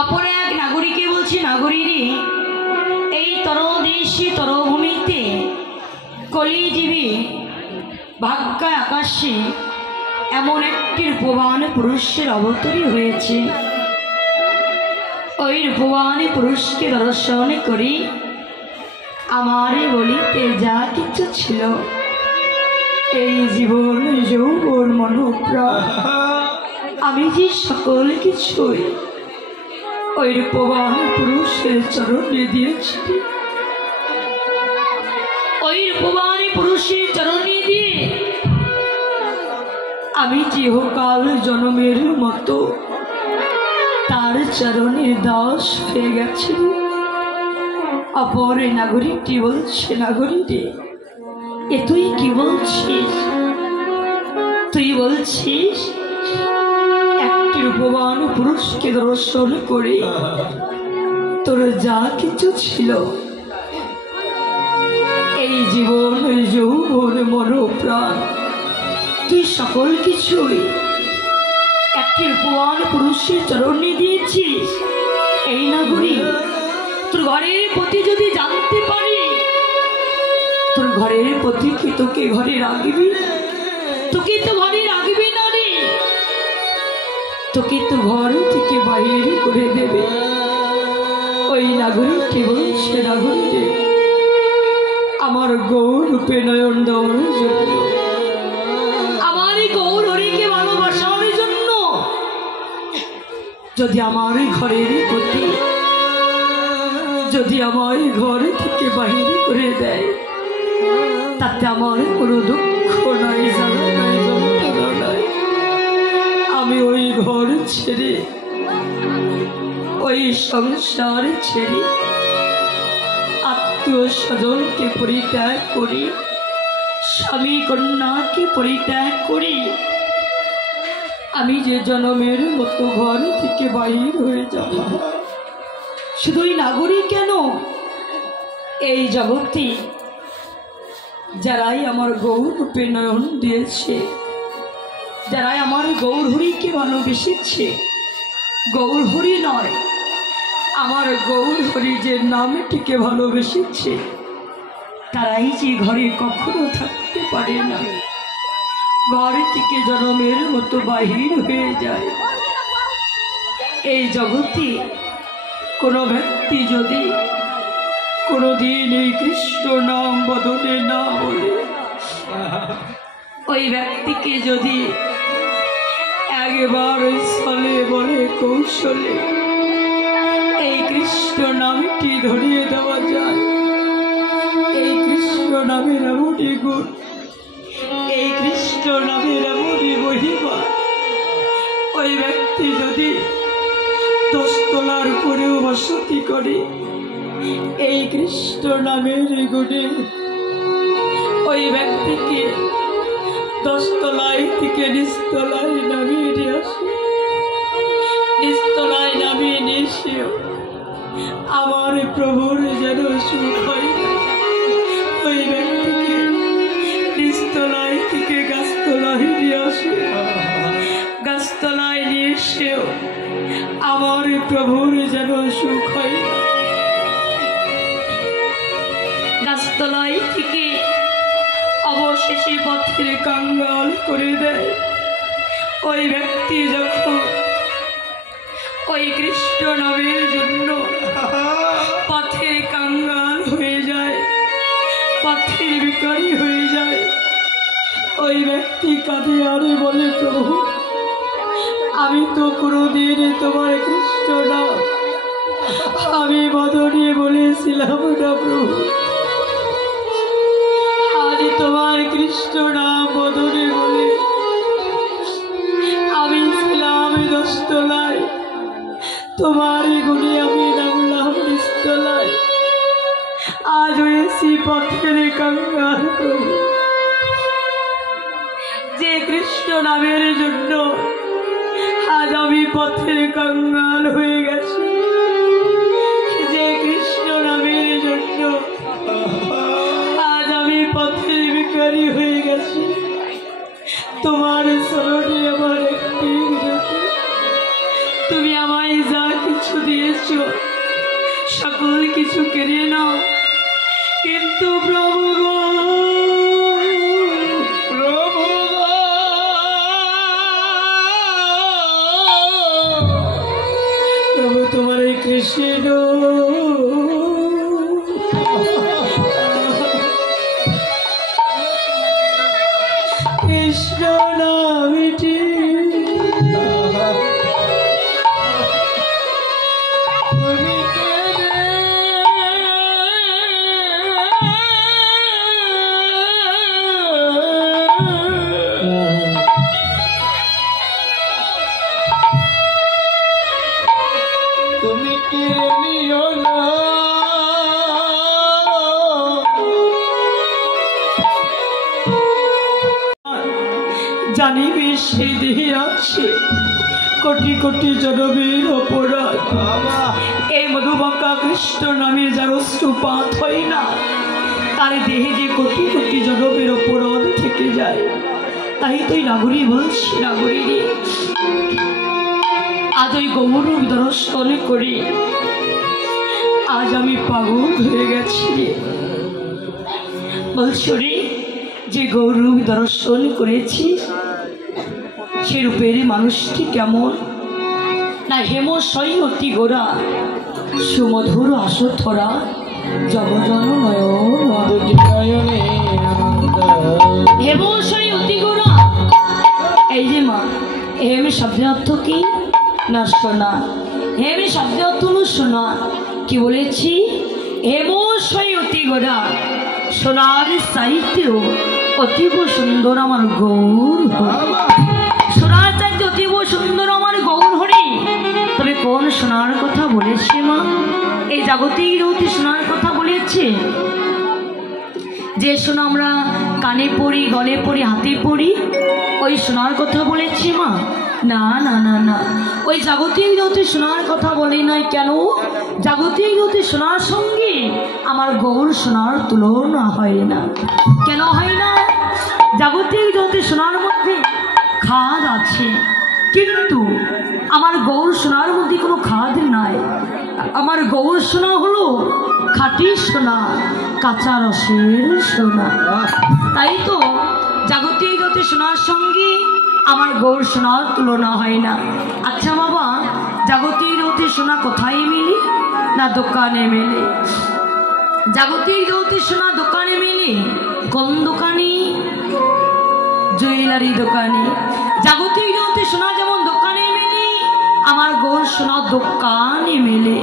অপর এক নাগরিকে বলছে, নাগরীরে, এই তরদেশে তরভূমিতে কলিজীবী ভাগ্যায় আকাশে এমন একটি রূপবান পুরুষের অবতরী হয়েছে। ওই রূপবান পুরুষকে দর্শন করি আমার বলিতে যা কিছু ছিল, এই জীবন যৌবন মনোপ্রাণ, আমি যে সকল কিছুই ওই রূপবান পুরুষের চরণে দিয়েছি। ওই রূপবান পুরুষের চরণে দিয়ে আমি চিরকাল জন্মের মতো তার চরণের দাস হয়ে গেছি। অপর নাগরিকটি বলছে, নাগরিকে, এ তুই কি বলছিস? তুই বলছিস একটি রূপবান পুরুষকে দর্শন করে তোর যা কিছু ছিল, এই জীবন যৌবন মনোপ্রাণ, তুই সকল কিছুই একটি রূপবান পুরুষের চরণে দিয়েছিস। এই নাগরিক, তোর ঘরের প্রতি যদি জানতে পারি, তোর ঘরের প্রতি কি তোকে ঘরে রাখবি? তোকে তো ঘরে রাখবি না রে, তোকে তো ঘর থেকে বাইরে করে দেবে। ওই নাগরিকটি বলছে, নাগরিক, আমার গৌর রূপে নয়ন দেওয়ার জন্য, আমার গৌর হরিকে ভালোবাসার জন্য যদি আমার ঘরের প্রতি, যদি আমার ঘর থেকে বাইরে করে দেয়, তাতে আমার কোনো দুঃখ নাই, জ্বালা নাই, যন্ত্রণা নাই। আমি ওই ঘর ছেড়ে, ওই সংসার ছেড়ে, আত্মীয় স্বজনকে পরিত্যাগ করি, স্বামী কন্যাকে পরিত্যাগ করি, আমি যে জন্মের মতো ঘর থেকে বাহির হয়ে যাব। শুধুই নাগরিক কেন, এই জগতে যারাই আমার গৌর রূপে নয়ন দিয়েছে, যারাই আমার গৌর হরিকে ভালোবেসেছে, গৌর হরি নয়, আমার গৌর হরি যে নামটিকে ভালোবেসেছে, তারাই যে ঘরে কখনো থাকতে পারে না, ঘর থেকে জন্মের মতো বাহির হয়ে যায়। এই জগতে কোনো ব্যক্তি যদি কোনোদিন এই কৃষ্ণ নাম বদলে না বলে, ওই ব্যক্তিকে যদি একবার স্থলে বলে কৌশলে এই কৃষ্ণ নামটি ধরিয়ে দেওয়া যায়, এই কৃষ্ণ নামের এমনই গুণ, এই কৃষ্ণ নামের এমনই মহিমা, ওই ব্যক্তি যদি 10 তলার উপরেও বসতি করে, এই কৃষ্ণ নামের গুণে ওই ব্যক্তিকে 10 তলায় থেকে নিচতলায় নামিয়ে নিয়ে আসে, নিচতলায় নামিয়ে নিয়ে এসেও আমার প্রভুর যেন সুখ হয়। ওই ব্যক্তিকে নিচতলায় থেকে গাছতলায় নিয়ে আসে, গাছতলায় নিয়ে এসেও আমার প্রভুর যেন সুখ হয়। গাছতলায় থেকে অবশেষে পথের কাঙ্গাল করে দেয়। ওই ব্যক্তি যখন ওই কৃষ্ণ নামের জন্য পথের কাঙ্গাল হয়ে যায়, পথের ভিখারি হয়ে যায়, ওই ব্যক্তি কাঁদে আরে বলে, প্রভু, আমি তো কোনোদিন তোমার কৃষ্ণ নাম আমি বদনে বলেছিলাম না প্রভু, আজ তোমার কৃষ্ণ নাম বদনে বলে আমি ছিলাম 10 তলায়, তোমার গুণে আমি নামলাম নিচতলায়, আজ হয়েছি পথের কাঙ্গাল প্রভু। যে কৃষ্ণ নামের জন্য আজ আমি পথের কাঙ্গাল হয়ে গেছি, যে কৃষ্ণ নামের জন্য আজ আমি পথের ভিখারি হয়ে গেছি, তোমার চরণে আমার একটি, তুমি আমায় যা কিছু কিছু দিয়েছ সকল কিছু কেড়ে নাও, কিন্তু প্রভু প্রভু তোমার এই কৃষ্ণ কৃষ্ণ নামটি জানিবে সেই দেহে আছে কোটি কোটি জনমের অপরাধ। এই মধুবাকা কৃষ্ণ নামে যার অশ্রুপাত হয় না, তার দেহে যে কোটি কোটি জনমের অপরাধ থেকে যায়। তাই তুই নাগরী বলছি, নাগরী রে, আজ ওই গৌরব দর্শন করে আজ আমি পাগল হয়ে গেছি রে। বলছো রে, যে গৌরব দর্শন করেছি সে রূপের মানুষটি কেমন না, হেমশয় অতি গোরা সুমধুর আসথরা জগজন হেমশয় অতি গোরা। এই যে মা, হেম শব্দের অর্থ কি না সোনা, হেম শব্দের অর্থ হলো সোনা। কি বলেছি? হেমশয় অতি গোরা, সোনার সাহিত্যেও অতীব সুন্দর আমার গৌর, সোনার চাইতে অতীব সুন্দর আমার গৌর হরি। তবে কোন সোনার কথা বলেছে মা? এই জাগতিক অতি সোনার কথা বলেছে, যে সোনা আমরা কানে পড়ি, গলে পড়ি, হাতে পড়ি, ওই সোনার কথা বলেছে মা? না না না না, ওই জাগতিক জ্যোতি সোনার কথা বলি নাই। কেন? জাগতিক জ্যোতি সোনার সঙ্গে আমার গৌর সোনার তুলনা হয় না। কেন হয় না? জাগতিক জ্যোতি সোনার মধ্যে খাদ আছে, কিন্তু আমার গৌর সোনার মধ্যে কোনো খাদ নাই। আমার গৌর সোনা হলো খাঁটি সোনা, কাঁচা রসের সোনা। তাই তো জাগতিক জ্যোতি সোনার সঙ্গে আমার গৌর সোনার তুলনা হয় না। আচ্ছা বাবা, জাগতিক জ্যোতি সোনা কোথায় মেলে? না দোকানে মেলে। জাগতিক জ্যোতি সোনা দোকানে মেলে। কোন দোকানে? জুয়েলারি দোকানে। জাগতিক জ্যোতি সোনা যেমন দোকানে মেলে, আমার গৌর সোনা দোকানে মেলে।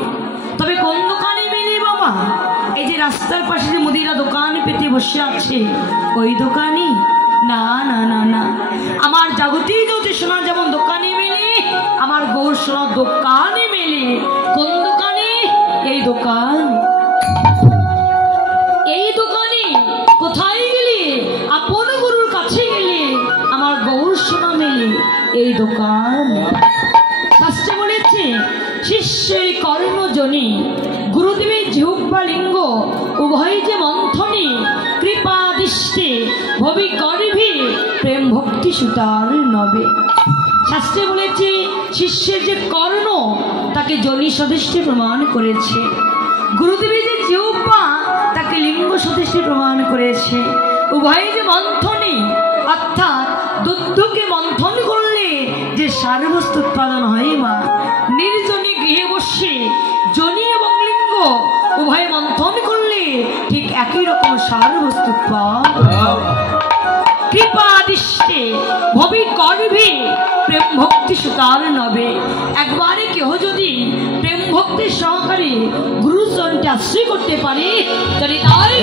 তবে কোন দোকানে মেলে বাবা? এই যে রাস্তার পাশে যে মুদিরা দোকান পেতে বসে আছে, ওই দোকানে? না না না না, আমার জাগতিক জ্যোতি সোনা যেমন দোকানে মেলে, আমার গৌর সোনা দোকানে মেলে। কোন দোকানে? এই দোকান। এই দোকানে কোথায় গেলে? আপন গুরুর কাছে গেলে আমার গৌর সোনা মেলে, এই দোকান। শাস্ত্রে বলেছে, শিষ্যের কর্ণজনী গুরুদেবের জিহ্বা লিঙ্গ উভয় যে মন্থনে কৃপা দৃষ্টে ভবি গর্ভে প্রেম ভক্তি সুতার নবে। শাস্ত্রে বলেছে, শিষ্যের যে কর্ণ তাকে জনি সদৃষ্টে প্রমাণ করেছে, গুরুদেবের যে জিহ্বা তাকে লিঙ্গ সদৃষ্টে প্রমাণ করেছে। উভয় যে মন্থনে, অর্থাৎ দুগ্ধকে মন্থন করলে যে সারবস্তু উৎপাদন হয় মা, নির্জনে গৃহে বসে জনি এবং লিঙ্গ উভয় মন্থন করলে ঠিক একই রকম সারবস্তু উৎপাদন। কৃপা দৃষ্টে ভবি গর্ভে প্রেম ভক্তি সুতার নবে। একবারে কেহ যদি প্রেম ভক্তি সহকারে গুরুজনকে আশ্রয় করতে পারে, তাহলে তাই